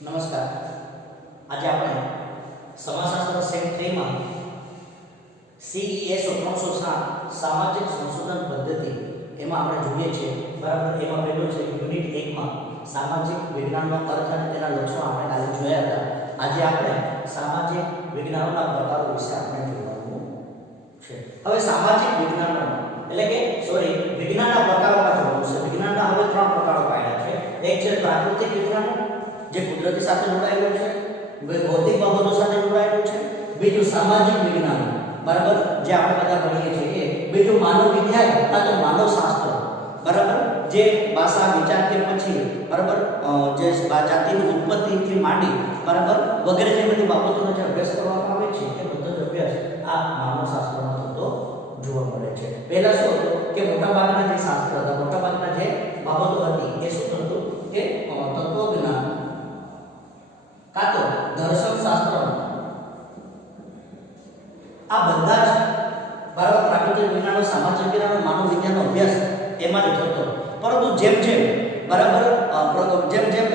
નમસ્કાર. આજે આપણે સમાજશાસ્ત્ર સેમ 3 માં CES 307 સામાજિક સંશોધન પદ્ધતિ એમાં આપણે જોઈએ છીએ. બરાબર, એમાં પહેલું છે યુનિટ 1 માં સામાજિક વિજ્ઞાનનો અર્થ અને તેના લક્ષણો આપણે કાલે જોયા હતા. આજે આપણે સામાજિક વિજ્ઞાનોના પ્રકારો વિશે આપણે જોવાનું છે. હવે સામાજિક વિજ્ઞાનો એટલે કે વિજ્ઞાનના પ્રકારોમાં જોવાનું છે. વિજ્ઞાનના હવે 3 પ્રકારો પાડ્યા છે. એક છે પ્રાકૃતિક વિજ્ઞાન જે કુદરતી સાથે જોડાયેલું છે, ભૌતિક બાબતો સાથે જોડાયેલું છે. બીજું સામાજિક વિજ્ઞાન, બરાબર, જે આપણે બધા ભણીએ છીએ. બીજું માનવ વિજ્ઞાન કાં તો માનવ શાસ્ત્ર, બરાબર, જે ભાષા વિચાર કે પછી બરાબર જે જાતિની ઉત્પત્તિથી માંડી બરાબર વગેરે જે બધી બાબતોનો જે અભ્યાસ કરવામાં આવે છે એ બધો જ અભ્યાસ આ માનવ શાસ્ત્રમાં થતો જોવા મળે છે. પહેલા શું હતું કે મોટાભાગના જે શાસ્ત્ર હતા, મોટાભાગના જે બાબતો હતી એ શું હતું કે તત્વજ્ઞાન કાં તો દર્શન શાસ્ત્ર, આ બધા જ બરાબર પ્રાકૃતિક વિજ્ઞાનો, સામાજિક વિજ્ઞાનો, માનવ વિજ્ઞાનનો અભ્યાસ એમાં જ થતો. પરંતુ જેમ જેમ બરાબર જેમ જેમ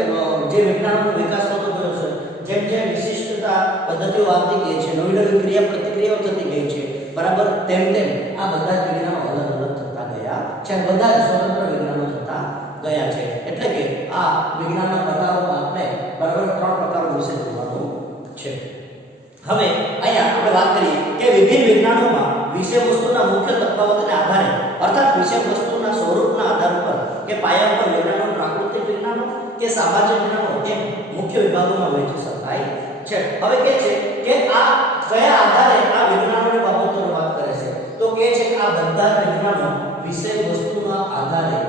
જે વિજ્ઞાનનો વિકાસ થતો ગયો છે, જેમ જેમ વિશિષ્ટતા પદ્ધતિઓ આવતી ગઈ છે, નવી નવી ક્રિયા પ્રતિક્રિયાઓ થતી ગઈ છે, બરાબર, તેમ તેમ આ બધા જ વિજ્ઞાનો અલગ અલગ થતા ગયા છે. બધા જ સ્વતંત્ર વિજ્ઞાનો થતા ગયા છે. એટલે કે આ વિજ્ઞાનના પ્રકારોમાં આપણે બરાબર 3 પ્રકારો વિશે જોવાનું છે. હવે અહીંયા આપણે વાત કરીએ કે વિભિન્ન વિજ્ઞાનોમાં વિષય વસ્તુના મુખ્ય તફાવતને આધારે, અર્થાત વિષય વસ્તુના સ્વરૂપના આધાર પર કે પાયા પર વિજ્ઞાનો પ્રાકૃતિક વિજ્ઞાનો કે સામાજિક વિજ્ઞાનો એમ મુખ્ય વિભાગોમાં વહેંચી શકાય છે. હવે કે છે કે આ કયા આધારે આ વિજ્ઞાનોની બાબતોની વાત કરે છે, તો કે છે કે આ બધા વિજ્ઞાનો વિષય વસ્તુના આધારે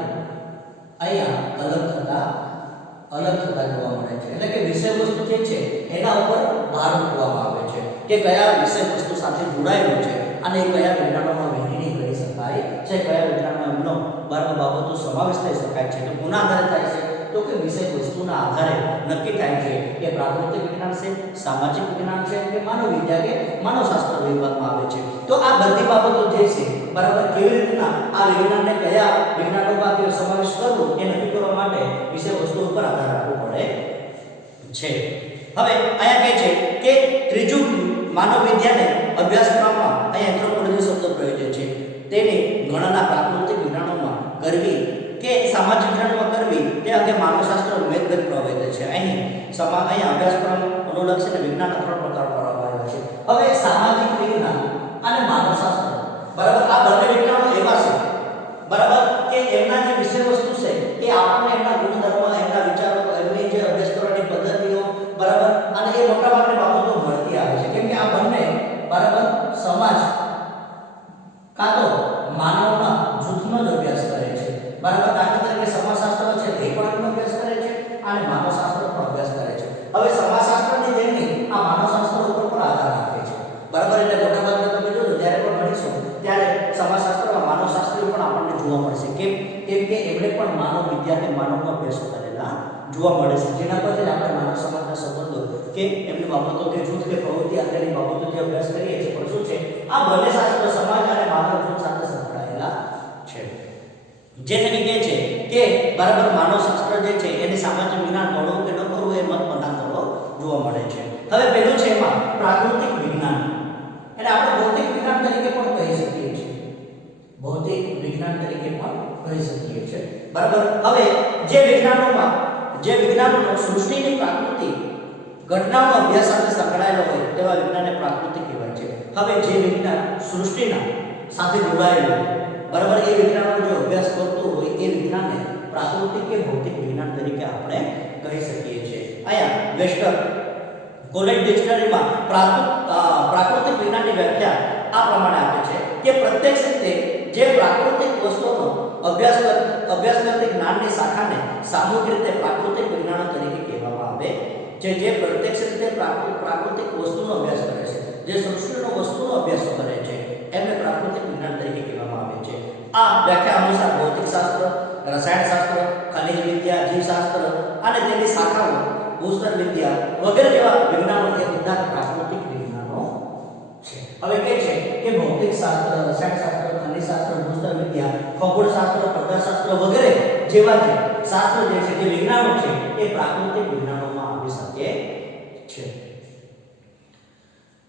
અહીંયા અલગ થતા જોવા મળે છે. એટલે કે વિષય વસ્તુ જે છે એના ઉપર ભાર મૂકવામાં આવે છે કે કયા વિષય વસ્તુ સાથે જોડાયેલું છે અને કયા વિજ્ઞાનોમાં વહેંચણી કરી શકાય છે, કયા વિજ્ઞાનમાં એમનો બરાબર બાબતો સમાવેશ થઈ શકાય છે. તો કોના આધારે થાય છે, તો કે વિષય વસ્તુના આધારે નક્કી થાય છે કે પ્રાકૃતિક વિજ્ઞાન છે, સામાજિક વિજ્ઞાન છે કે માનવ વિદ્યા કે માનવશાસ્ત્ર વિભાગમાં આવે છે. તો આ બધી બાબતો જે છે બરાબર કેવી રીતના આ વિજ્ઞાનને કયા વિજ્ઞાનોમાં સમાવેશ કરવો એ નક્કી કરવા માટે વિષય વસ્તુ ઉપર આધાર રાખવો પડે છે. હવે અહીંયા કહે છે કે ત્રીજું માનવ વિદ્યાને અભ્યાસક્રમમાં અહીંયા એન્થ્રોપોલોજી શબ્દ પ્રયોજ્ય છે. તેને ગણના પ્રાકૃતિક વિજ્ઞાનોમાં કરવી કે સામાજિક વિજ્ઞાનોમાં કરવી તે અંગે માનવશાસ્ત્ર ઉમેદગત પ્રવેદે છે. અહીંયા અભ્યાસક્રમ અનુલક્ષીને વિજ્ઞાનના 3 પ્રકાર પાડવામાં આવ્યા છે. હવે સામાજિક વિજ્ઞાન અને માનવશાસ્ત્ર, બરાબર, આ બંને વિજ્ઞાનો એવા છે બરાબર કે એમના જે વિષય વસ્તુ છે એ આપણને એમના ગુણધર્મ, એમના વિચારો, એમની જે અભ્યાસ કરવાની પદ્ધતિઓ બરાબર અને એ મોટાભાગની બાબતો મળતી આવે છે. કેમ કે આ બંને બરાબર સમાજ કાં તો માનવના જૂથનો જ અભ્યાસ કરે છે. બરાબર, દાખલા તરીકે સમાજશાસ્ત્ર છે એ પણ એનો અભ્યાસ કરે છે અને માનવશાસ્ત્ર પણ અભ્યાસ કરે છે. હવે સમાજશાસ્ત્રની જેમ આ માનવશાસ્ત્ર ઉપર પણ આધાર રાખે છે. બરાબર, એટલે મોટાભાગના તમે જોજો જ્યારે પણ ભણીશું ત્યારે સમાજશાસ્ત્રમાં માનવશાસ્ત્રીઓ પણ આપણને જોવા મળશે. કેમ કે એમણે પણ માનવ વિદ્યા કે માનવનો અભ્યાસ કરેલા જોવા મળે છે. જેના પરથી આપણે માનવ સમાજના સંબંધો કે એમની બાબતો કે જૂથ કે પ્રવૃત્તિ અંગેની બાબતો જે અભ્યાસ કરીએ છીએ પણ શું છે આ બંને શાસ્ત્ર સમાજ અને માનવ જૂથ સાથે સંકળાયેલા છે. જે તમે કહે છે કે બરાબર માનવશાસ્ત્ર જે છે એની સામાજિક વિજ્ઞાન કરવું કે ન કરવું એ મત મતાંતરો જોવા મળે છે. હવે પહેલું છે એમાં પ્રાકૃતિક વિજ્ઞાન, એટલે આપણે ભૌતિક વિજ્ઞાન તરીકે પણ કહી શકીએ છીએ. ભૌતિક વિજ્ઞાન તરીકે પણ કહી શકીએ છીએ. બરાબર, હવે જે વિજ્ઞાનોનો સૃષ્ટિની પ્રાકૃતિક ઘટનાનો અભ્યાસ સાથે સંકળાયેલો હોય તેવા વિજ્ઞાનને પ્રાકૃતિક કહેવાય છે. હવે જે વિજ્ઞાન સૃષ્ટિના સાથે જોડાયેલું બરાબર એ વિજ્ઞાનનો જો અભ્યાસ કરતો હોય એ વિજ્ઞાનને પ્રાકૃતિક કે ભૌતિક વિજ્ઞાન તરીકે આપણે કહી શકીએ છીએ. અહીંયા વેસ્ટર કોલેજ ડિક્શનરીમાં પ્રાકૃતિક વિજ્ઞાનની વ્યાખ્યા આ પ્રમાણે આપે છે કે પ્રત્યક્ષ રીતે જે પ્રાકૃતિક વસ્તુઓનો અભ્યાસ કરતી જ્ઞાનની શાખાને સામૂહિક રીતે પ્રાકૃતિક વિજ્ઞાનો તરીકે કહેવામાં આવે છે. જે પ્રત્યક્ષ રીતે પ્રાકૃતિક વસ્તુનો અભ્યાસ કરે છે, જે સૃષ્ટિનો વસ્તુનો અભ્યાસ કરે છે એમને પ્રાકૃતિક વિજ્ઞાન તરીકે કહેવામાં આવે છે. આ વ્યાખ્યા અનુસાર ભૌતિક શાસ્ત્ર, રસાયણશાસ્ત્ર, ખનિજ વિદ્યા, જીવશાસ્ત્ર અને તેની શાખાઓ, ભૂસ્તર વિદ્યા વગેરે જેવા વિજ્ઞાનો એ બધા પ્રાકૃતિક વિજ્ઞાનો છે. હવે કહે છે કે ભૌતિક શાસ્ત્ર, રસાયણશાસ્ત્ર, ખનિજશાસ્ત્ર, ભૂસ્તર વિદ્યા, ખગોળશાસ્ત્ર, પદાર્થશાસ્ત્ર વગેરે જેવા જે શાસ્ત્ર જે છે, જે વિજ્ઞાનો છે એ પ્રાકૃતિક વિજ્ઞાનોમાં આવી શકે શકીએ છીએ.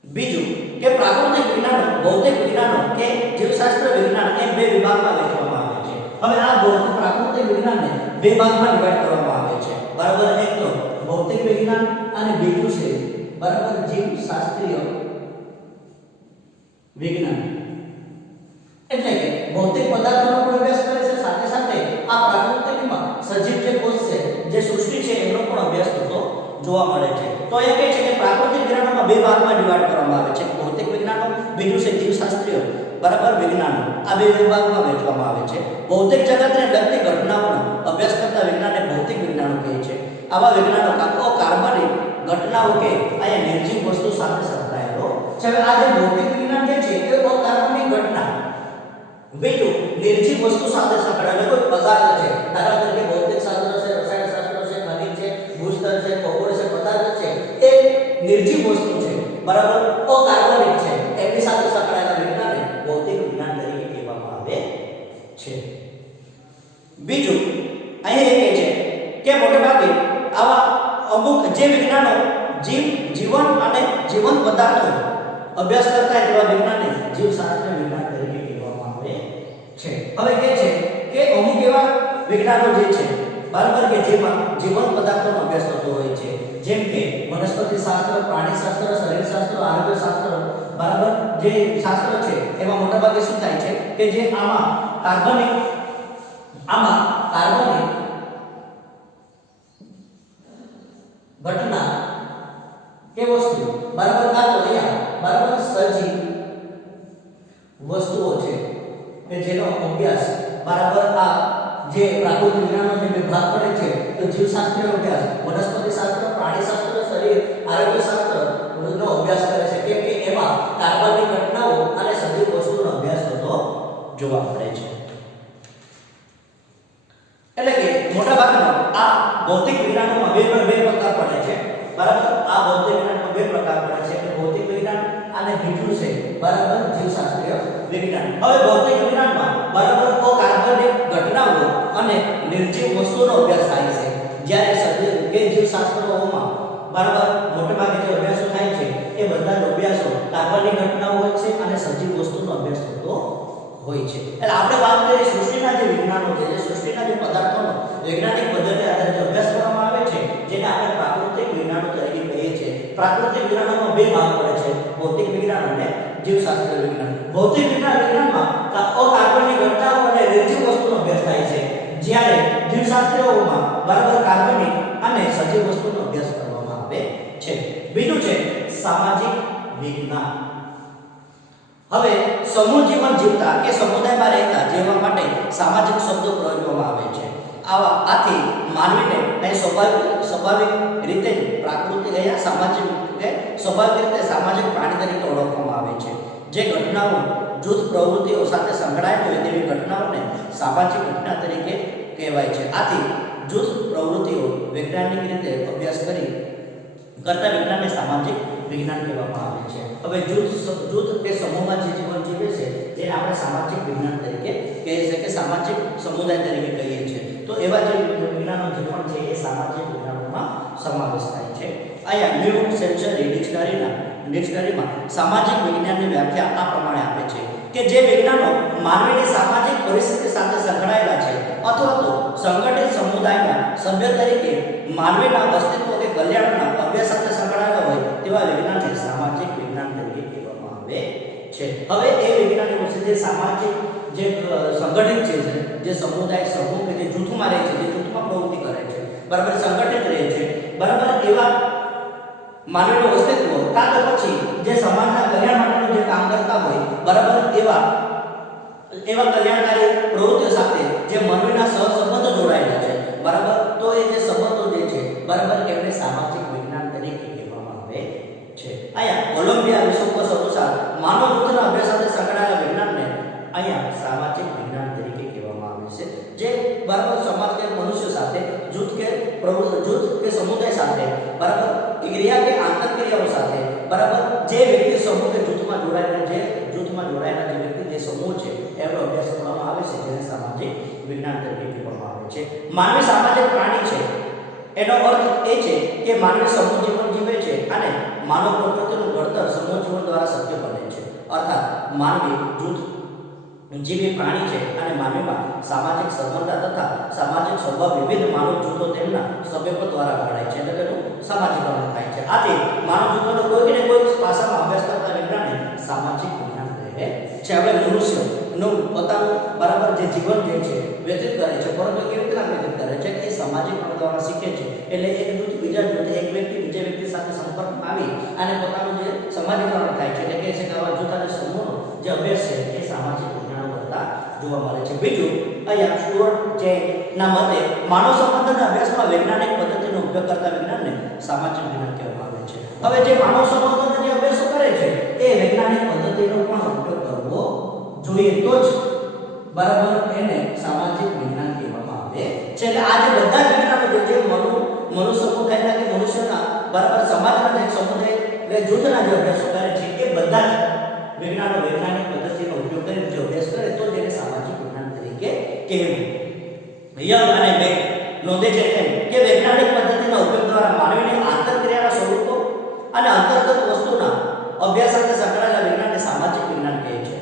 બીજું કે પ્રાકૃતિક વિજ્ઞાન, ભૌતિક વિજ્ઞાન કે જીવશાસ્ત્ર વિજ્ઞાન એમ બે વિભાગમાં વહેંચવામાં આવે છે. હવે આ ભૌતિક પ્રાકૃતિક વિજ્ઞાનને બે ભાગમાં ડિવાઇડ કરવામાં આવે છે. બરાબર, એક તો ભૌતિક વિજ્ઞાન અને બીજું છે બરાબર જીવશાસ્ત્રીય વિજ્ઞાન. એટલે કે ભૌતિક પદાર્થોનો પણ અભ્યાસ કરે છે, સાથે સાથે આ પ્રાકૃતિકમાં સજીવ જે કોષ છે, જે સૃષ્ટિ છે એનો પણ અભ્યાસ થતો જોવા મળે છે. તો એ કહે છે કે પ્રાકૃતિક વિજ્ઞાનોમાં બે ભાગમાં ડિવાઇડ કરવામાં આવે છે, ભૌતિક વિજ્ઞાનો, બીજું છે જીવશાસ્ત્રીય બરાબર વિજ્ઞાનો. આ બે વિભાગમાં વહેંચવામાં આવે છે. ભૌતિક જગતને લગતી ઘટનાઓનો અભ્યાસ કરતા વિજ્ઞાનને ભૌતિક વિજ્ઞાનો કહે છે. આવા વિજ્ઞાનો કાર્બનિક ઘટનાઓ કે અહીંયા નિર્જીવ વસ્તુ સાથે સંકળાયેલો છે. હવે આ જે ભૌતિક વિજ્ઞાન જે છે એ અકાર્બનિક ઘટના, બીજું નિર્જીવ વસ્તુ સાથે સંકળાયેલો કોઈ પદાર્થ છે. દાખલા તરીકે ભૌતિક શાસ્ત્ર છે, રસાયણ શાસ્ત્ર છે, ખનિજ છે, ભૂસ્તર છે, ખગોળ છે, પદાર્થ છે, એ નિર્જીવ વસ્તુ છે બરાબર, અકાર્બનિક છે. એની સાથે સંકળાયેલા વિજ્ઞાનને ભૌતિક વિજ્ઞાન તરીકે કહેવામાં આવે છે. બીજું અહીં એ કહે છે કે મોટે ભાગે આવા અમુક જે વિજ્ઞાનો જીવન અને જીવંત પદાર્થો અભ્યાસ કરતા એવા વિજ્ઞાનને જીવશાસ્ત્ર વિજ્ઞાન તરીકે કહેવામાં આવે છે. હવે કહે છે કે અમુક એવા વિજ્ઞાનો જે છે બરાબર કે જેમાં જીવંત પદાર્થોનો અભ્યાસ થતો હોય છે, જેમ કે વનસ્પતિ શાસ્ત્ર, પ્રાણી શાસ્ત્ર, શરીર શાસ્ત્ર, આરોગ્ય શાસ્ત્ર બરાબર જે શાસ્ત્ર છે એમાં મોટાભાગે શું થાય છે કે જે આમાં કાર્બનિક ઘટના કે વસ્તુ બરાબર આ તો અહીંયા બરાબર સજીવ વસ્તુઓ છે કે જેનો અભ્યાસ બરાબર આ જે પ્રાકૃતિક વિજ્ઞાનનો જે વિભાગ પડે છે તો જીવશાસ્ત્રીય અભ્યાસ, વનસ્પતિ શાસ્ત્ર, પ્રાણી શાસ્ત્ર, શરીર આરોગ્ય શાસ્ત્ર નો અભ્યાસ કરે છે, કેમ કે એમાં કાર્બનિક ઘટનાઓ અને સજીવ વસ્તુનો અભ્યાસ થતો જોવા મળે છે. એટલે કે મોટા ભાગનો આ ભૌતિક વિજ્ઞાનોમાં બે પ્રકાર પડે છે બરાબર. આ ભૌતિક વિજ્ઞાનમાં બે પ્રકાર પડે છે, કે ભૌતિક વિજ્ઞાન અને બીજું છે બરાબર જીવશાસ્ત્રીય વિજ્ઞાન. હવે ભૌતિક વિજ્ઞાનમાં બરાબર અકાર્બનિક ઘટનાઓ અને નિર્જીવ વસ્તુનો અભ્યાસ થાય છે, જ્યારે સજીવ કે જીવશાસ્ત્રોમાં બરાબર મોટા ભાગે જે અભ્યાસો થાય છે એ બધા અભ્યાસો કાર્બનિક ઘટનાઓ હોય છે અને સજીવ વસ્તુનો અભ્યાસ થતો હોય છે. એટલે આપણે વાત કરીએ સૃષ્ટિના જે વિજ્ઞાનો છે, જે સૃષ્ટિના જે પદાર્થોનો વૈજ્ઞાનિક પદ્ધતિ આધારે અભ્યાસ કરવામાં આવે છે, જેને આપણે પ્રાકૃતિક વિજ્ઞાનો તરીકે કહીએ છીએ. પ્રાકૃતિક વિજ્ઞાનોમાં બે ભાગ પડે છે, ભૌતિક વિજ્ઞાન અને જીવશાસ્ત્રીય વિજ્ઞાન. ભૌતિક વિજ્ઞાનમાં અકાર્બનિક ઘટનાઓ અને નિર્જીવ વસ્તુનો અભ્યાસ થાય છે, જ્યારે જીવશાસ્ત્રીઓમાં બરાબર કાર્બનિક અને સજીવ વસ્તુનો અભ્યાસ કરવામાં આવે છે. બીજું છે સામાજિક વિજ્ઞાન. હવે સમૂહ જીવન જીવતા કે સમુદાયમાં રહેતા જીવવા માટે સામાજિક શબ્દો પ્રયોજવામાં આવે છે. આથી માનવીને સ્વાભાવિક રીતે પ્રાકૃતિક સામાજિક કે સ્વાભાવિક રીતે સામાજિક પ્રાણી તરીકે ઓળખવામાં આવે છે. જે ઘટનાઓ જૂથ પ્રવૃત્તિઓ સાથે સંકળાયેલી હોય તેવી ઘટનાઓને સામાજિક ઘટના તરીકે કહેવાય છે. આથી જૂથ પ્રવૃત્તિઓ વૈજ્ઞાનિક રીતે અભ્યાસ કરતા વિજ્ઞાનને સામાજિક વિજ્ઞાન કહેવામાં આવે છે. હવે જૂથ કે સમૂહમાં જે જીવન જીવે છે જેને આપણે સામાજિક વિજ્ઞાન તરીકે કહીએ છીએ કે સામાજિક સમુદાય તરીકે કહીએ છીએ. તો એવા જે વિજ્ઞાનો જે પણ છે એ સામાજિક વિજ્ઞાનોમાં સમાવેશ થાય છે. અહીંયા ન્યૂ સેન્ચુરી ડિક્શનરીમાં સામાજિક વિજ્ઞાનની વ્યાખ્યા આ પ્રમાણે આપે છે કે જે વિજ્ઞાનો માનવીની સામાજિક પરિસ્થિતિ સાથે સંકળાયેલા છે અથવા તો સંગઠિત સમુદાયના સભ્ય તરીકે માનવીના અસ્તિત્વ કે કલ્યાણના અભ્યાસ સાથે સંકળાયેલા હોય તેવા વિજ્ઞાનને સામાજિક વિજ્ઞાન તરીકે કહેવામાં આવે છે. હવે એ વિજ્ઞાન જે સામાજિક જે સંગઠિત છે, જે સમુદાય સમૂહ કે જે જૂથમાં રહે છે, જે જૂથમાં પ્રવૃત્તિ કરે છે બરાબર, સંગઠિત રહે છે બરાબર, એવા માનવીનું અસ્તિત્વ કાં તો પછી જે સમાજના કલ્યાણ માટેનું જે કામ કરતા હોય બરાબર, એવા કલ્યાણકારી પ્રવૃત્તિઓ સાથે જે માનવીના સહસંબંધો જોડાયેલા છે બરાબર, તો એ જે સંબંધો જે છે બરાબર એમને સામાજિક વિજ્ઞાન તરીકે કહેવામાં આવે છે. અહીંયા કોલંબિયા વિશ્વકોશ અનુસાર માનવ જૂથના અભ્યાસ સાથે સંકળાયેલા વિજ્ઞાનને અહીંયા સામાજિક વિજ્ઞાન તરીકે કહેવામાં આવે છે. જે બરાબર સમાજ કે મનુષ્ય સાથે જૂથ કે સમુદાય સાથે બરાબર ક્રિયા કે આંતરક્રિયાઓ સાથે બરાબર જે વ્યક્તિ સમૂહ કે જૂથમાં જોડાયેલા જે વ્યક્તિ જે સમૂહ છે એનો અભ્યાસ કરવામાં આવે છે, જેને સામાજિક વિજ્ઞાન તરીકે કહેવામાં આવે છે. માનવી સામાજિક પ્રાણી છે એનો અર્થ એ છે કે માનવી સમૂહ જીવન જીવે છે અને માનવ પ્રકૃતિનું ઘડતર સમૂહ જીવન દ્વારા શક્ય બને છે. અર્થાત માનવી જૂથ જીવી પ્રાણી છે અને માનવીમાં સામાજિક સંબંધ તથા સામાજિક સ્વભાવ વિવિધ માનવ જૂથો તેમના સભ્યો દ્વારા ઘડાય છે, એટલે તેનું સામાજિકરણ થાય છે. આથી માનવ જૂથોનો કોઈ ને કોઈ પાસામાં અભ્યાસ કરતા વિજ્ઞાનને સામાજિક વિજ્ઞાન કહે છે. હવે મનુષ્યનું પોતાનું બરાબર જે જીવન જે છે વ્યતીત કરે છે, પરંતુ કેવી રીતના વ્યતીત કરે છે કે સામાજિક દ્વારા શીખે છે. એટલે એક જૂથ બીજા જૂથ, એક વ્યક્તિ બીજા વ્યક્તિ સાથે સંપર્કમાં આવી અને પોતાનું જે સમાજીકરણ થાય છે, એટલે કે છે કે આવા જૂથ અને સમૂહનો જે અભ્યાસ છે એ સામાજિક જોવા મળે છે. બીજું અહીંયા સ્ટુઅર્ટ જે ના મતે માનવ સંબંધના અભ્યાસમાં વૈજ્ઞાનિક પદ્ધતિનો ઉપયોગ કરતા વિજ્ઞાનને સામાજિક વિજ્ઞાન કહેવામાં આવે છે. હવે જે માનવ સંબંધોના જે અભ્યાસો કરે છે એ વૈજ્ઞાનિક પદ્ધતિનો પણ ઉપયોગ કરવો જોઈએ, તો જ બરાબર એને સામાજિક વિજ્ઞાન કહેવામાં આવે છે. એટલે આ જે બધા જ વિજ્ઞાનો જે મનુ સમુદાયના કે મનુષ્યના બરાબર સમાજના જે સમુદાય એટલે જૂથના જે અભ્યાસો કરે છે એ બધા જ વિજ્ઞાનો વૈજ્ઞાનિક પદ્ધતિનો ઉપયોગ કરીને જો અભ્યાસ કરે તો તેને સામાજિક વિજ્ઞાન તરીકે કહેવું. યંગ અને બેક નોંધે છે કે વૈજ્ઞાનિક પદ્ધતિના ઉપયોગ દ્વારા માનવીની આંતરક્રિયાના સ્વરૂપો અને અંતર્ગત વસ્તુના અભ્યાસ સાથે સંકળાયેલા વિજ્ઞાનને સામાજિક વિજ્ઞાન કહે છે.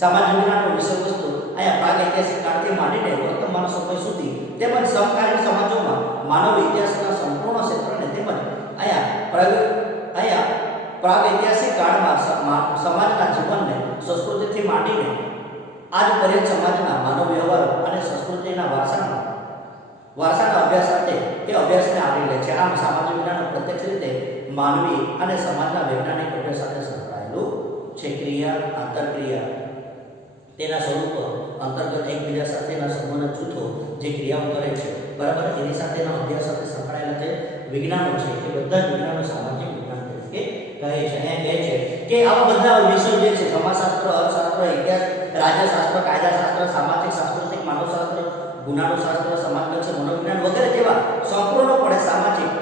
સામાજિક વિજ્ઞાનનો વિષયવસ્તુ અહીંયા પ્રાગૈતિહાસિક કાળથી માંડીને વર્તમાન સમય સુધી તેમજ સમકાલીન સમાજોમાં માનવ ઇતિહાસના સંપૂર્ણ ક્ષેત્રને તેમજ અહીંયા પ્રાગૈતિહાસિક કાળમાં સમાજના જીવનને સંસ્કૃતિથી માંડીને આજ પર્યંત સમાજના માનવ વ્યવહારો અને સંસ્કૃતિના વારસાના અભ્યાસ સાથે એ અભ્યાસને આવરી લે છે. આમ સામાજિક વિજ્ઞાન પ્રત્યક્ષ રીતે માનવી અને સમાજના વૈજ્ઞાનિક અભ્યાસ સાથે સંકળાયેલું છે. ક્રિયા, આંતરક્રિયા, તેના સ્વરૂપો, અંતર્ગત એકબીજા સાથેના સંબંધ જૂથો જે ક્રિયાઓ કરે છે બરાબર, એની સાથેના અભ્યાસ સાથે સંકળાયેલા જે વિજ્ઞાનો છે એ બધા જ વિજ્ઞાનો સામાજિક વિજ્ઞાન તરીકે કહે છે. અહીંયા કહે છે કે આવા બધા વિષયો જે છે સમાજશાસ્ત્ર, અર્થશાસ્ત્ર, ઇતિહાસ, રાજ્યશાસ્ત્ર, કાયદાશાસ્ત્ર, સામાજિક સાંસ્કૃતિક, માનવશાસ્ત્ર, ગુનાણુશાસ્ત્ર, સમાજલક્ષી મનોવિજ્ઞાન વગેરે જેવા સંપૂર્ણપણે સામાજિક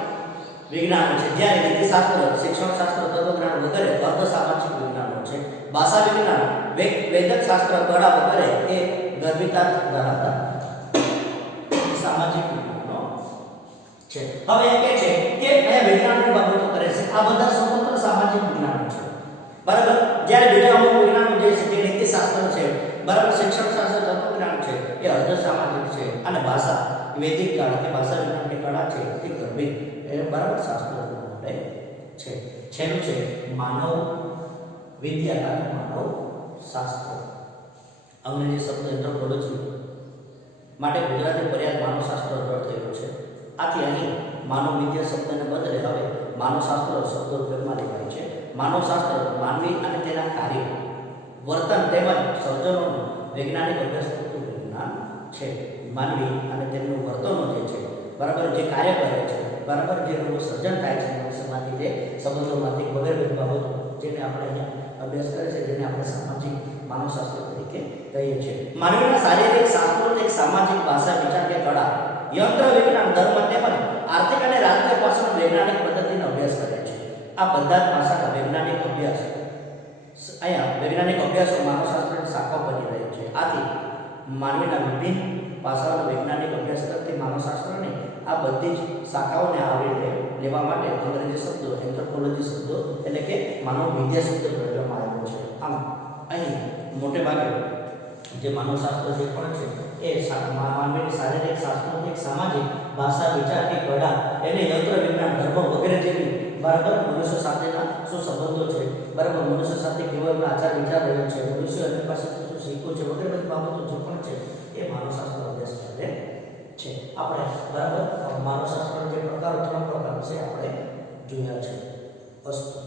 વિજ્ઞાનો છે. જ્યારે નીતિશાસ્ત્ર, શિક્ષણશાસ્ત્ર, તત્વજ્ઞાન વગેરે અર્ધ સામાજિક વિજ્ઞાનો છે. ભાષા વિજ્ઞાન, વૈદક શાસ્ત્ર, કળા વગેરે એ ગર્ભિતા ધરાવતા સામાજિક વિજ્ઞાનો છે. હવે એ કહે છે કે અહીંયા વિજ્ઞાનની બાબતો કરે છે, આ બધા સ્વતંત્ર સામાજિક વિજ્ઞાનો છે બરાબર. જ્યારે બીજા અમુક વિજ્ઞાનો જે છે જે નીતિશાસ્ત્ર છે બરાબર, શિક્ષણશાસ્ત્ર, તત્વજ્ઞાન છે એ અર્ધ સામાજિક છે, અને ભાષા વૈદિક કાળ કે ભાષા વિજ્ઞાનની કળા છે એ ગર્ભિત બરાબર શાસ્ત્ર માટે છે. છેલ્લું છે માનવ વિદ્યા અને માનવ શાસ્ત્ર. અંગ્રેજી શબ્દ એન્થ્રોપોલોજી માટે ગુજરાતી પર્યાય માનવશાસ્ત્ર રદ થયો છે. આથી અહીં માનવ વિદ્યા શબ્દને બદલે હવે માનવશાસ્ત્ર શબ્દ ઉપયોગમાં લેવાય છે. માનવશાસ્ત્ર માનવી અને તેના કાર્ય, વર્તન તેમજ સર્જનોનું વૈજ્ઞાનિક અભ્યાસ કરતું વિજ્ઞાન છે. માનવી અને તેમનું વર્તનો જે છે બરાબર, જે કાર્ય કરે છે બરાબર, જે નવું સર્જન થાય છે સમાજમાંથી, તે સંબંધોમાંથી વગેરે બાબતો જેને આપણે અહીંયા અભ્યાસ કરે છે, જેને આપણે સામાજિક માનવશાસ્ત્ર તરીકે કહીએ છીએ. માનવીના શારીરિક, સાંસ્કૃતિક, સામાજિક, ભાષા, વિચાર કે કળા, યંત્ર વિજ્ઞાન, ધર્મ તેમજ આર્થિક અને રાજકીય પાસાનો વૈજ્ઞાનિક પદ્ધતિનો અભ્યાસ કરે છે. આ બધા જ પાસાના વૈજ્ઞાનિક અભ્યાસ અહીંયા વૈજ્ઞાનિક અભ્યાસો માનવશાસ્ત્રની શાખાઓ બની રહી છે. આથી માનવીના વિભિન્ન પાસાઓનો વૈજ્ઞાનિક અભ્યાસ કરતી માનવશાસ્ત્રને આ બધી જ શાખાઓને આવરી લેવા માટે અંગ્રેજી શબ્દો એન્થ્રોપોલોજી શબ્દો એટલે કે માનવ વિદ્યા શબ્દ પ્રયોગવામાં આવ્યો છે. આમ અહીં મોટે ભાગે જે માનવશાસ્ત્ર જે પણ છે એ માનવીની શારીરિક, સાંસ્કૃતિક, સામાજિક, ભાષા, વિચાર કે કળા, એને યંત્ર વિજ્ઞાન, ધર્મ વગેરે જેવી બરાબર મનુષ્ય સાથેના શું સંબંધો છે બરાબર, મનુષ્ય સાથે કેવો એમનો આચાર વિચાર રહ્યો છે, મનુષ્ય એમની પાસેથી શું શીખવું છે વગેરે બધી બાબતો જે પણ છે એ માનવશાસ્ત્ર અભ્યાસ કરે છે. આપણે બરાબર માનવશાસ્ત્રના જે પ્રકારો 3 પ્રકાર છે આપણે જોયા છે. અસ્તુ.